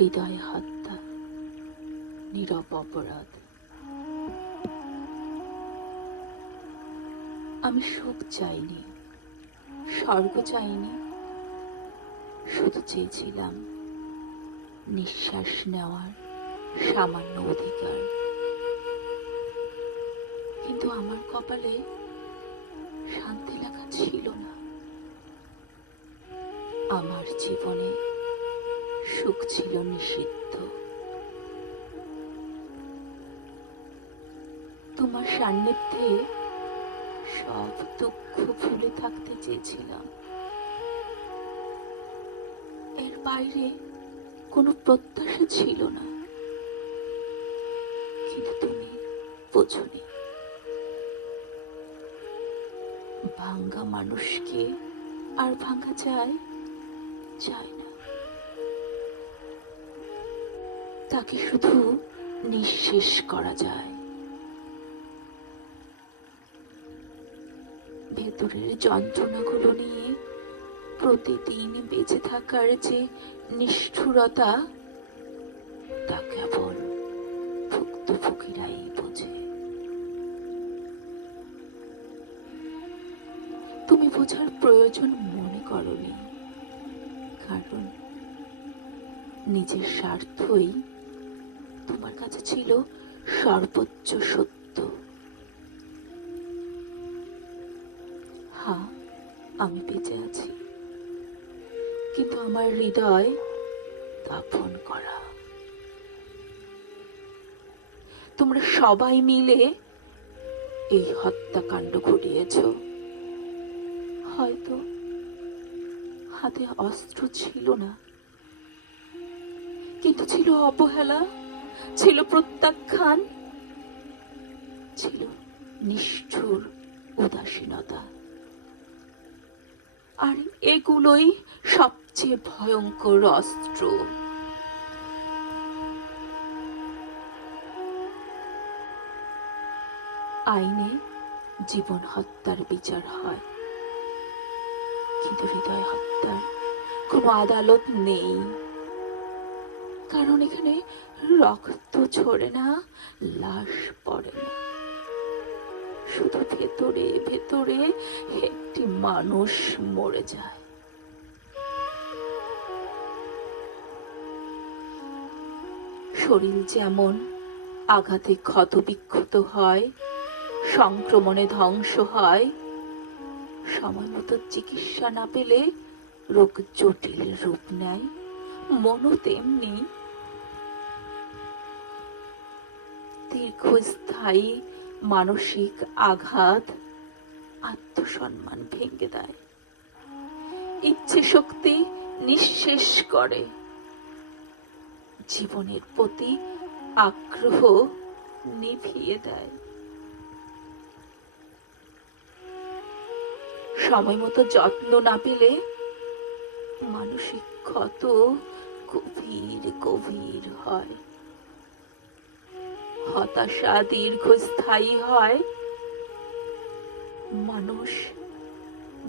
হৃদয় হত্যা নীরব অপরাধ। আমি সুখ চাইনি, স্বর্গ চাইনি, শুধু চেয়েছিলাম নিঃশ্বাস নেওয়ার সামান্য অধিকার। কিন্তু আমার কপালে শান্তি লেখা ছিল না। আমার জীবনে সুখ ছিল নিষিদ্ধ। তোমার সান্নিধ্যে সব দুঃখ ভুলে থাকতে চেয়েছিলাম। এর বাইরে কোনো প্রত্যাশা ছিল না। কিন্তু তুমি বোঝোনি, ভাঙ্গা মানুষকে আর ভাঙ্গা যায় না। তাকে শুধু নিঃশেষ করা যায়। ভেতরের যন্ত্রণাগুলো নিয়ে প্রতিদিন বেঁচে থাকার যে নিষ্ঠুরতা, তা কেবল ভুক্তভোগীরাই বোঝে। তুমি বোঝার প্রয়োজন মনে করনি, কারণ নিজের স্বার্থই তোমার কাছে ছিল সর্বোচ্চ সত্য। হ্যাঁ, আমি বেঁচে আছি, কিন্তু আমার হৃদয় দাফন করা। তোমরা সবাই মিলে এই হত্যাকাণ্ড ঘটিয়েছ। হয়তো হাতে অস্ত্র ছিল না, কিন্তু ছিল অবহেলা, ছিল প্রত্যাখ্যান, ছিল নিষ্ঠুর উদাসীনতা। আর এগুলোই সবচেয়ে ভয়ঙ্কর অস্ত্র। আইনে জীবন হত্যার বিচার হয়, কিন্তু হৃদয় হত্যার কোনো আদালত নেই। কারণ এখানে রক্ত ঝরে না, লাশ পড়ে না, শুধু ভেতরে ভেতরে একটি মানুষ মরে যায়। শরীর যেমন আঘাতে ক্ষত বিক্ষত হয়, সংক্রমণে ধ্বংস হয়, সময় মতো চিকিৎসা না পেলে রোগ জটিল রূপ নেয়, মনও তেমনি। দীর্ঘস্থায়ী মানসিক আঘাত আত্মসম্মান ভেঙে দেয়, ইচ্ছে শক্তি নিঃশেষ করে, জীবনের প্রতি আগ্রহ নিভিয়ে দেয়। সময় মতো যত্ন না পেলে মানসিক ক্ষত গভীর গভীর হয়, হতাশা দীর্ঘস্থায়ী হয়, মানুষ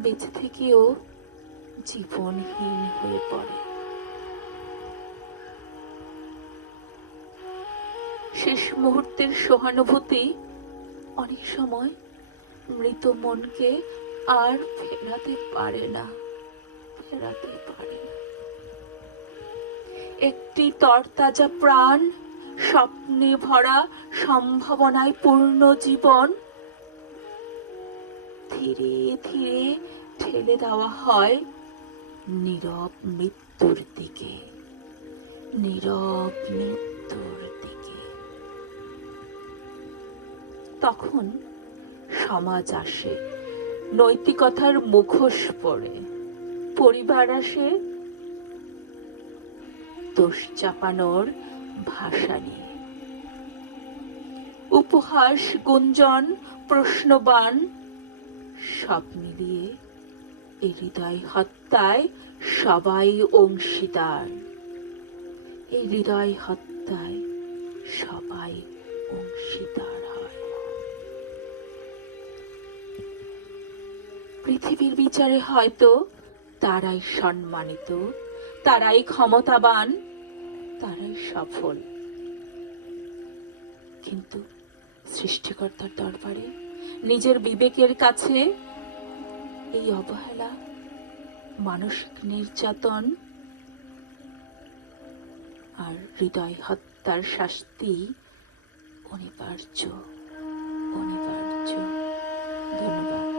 বেঁচে থেকেও জীবনহীন হয়ে পড়ে। শেষ মুহূর্তের সহানুভূতি অনেক সময় মৃত মনকে আর ফেরাতে পারে না। একটি তরতাজা প্রাণ, স্বপ্নে ভরা সম্ভাবনায় পূর্ণ জীবন ধীরে ধীরে ঠেলে দেওয়া হয় নীরব মৃত্যুর দিকে। তখন সমাজ আসে, নৈতিকতার মুখোশ পড়ে, পরিবার আসে দোষ চাপানোর ভাষা নিয়ে। উপহাস, গুঞ্জন, প্রশ্নবাণ সব মিলিয়ে এই হৃদয় হত্যায় সবাই অংশীদার। এই হৃদয় হত্যায় সবাই অংশীদার হয়। পৃথিবীর বিচারে হয়তো তারাই সম্মানিত, তারাই ক্ষমতাবান, তারাই সফল। কিন্তু সৃষ্টিকর্তার দরবারে নিজের বিবেকের কাছে এই অবহেলা, মানসিক নির্যাতন আর হৃদয় হত্যার শাস্তি অনিবার্য, অনিবার্য। ধন্যবাদ।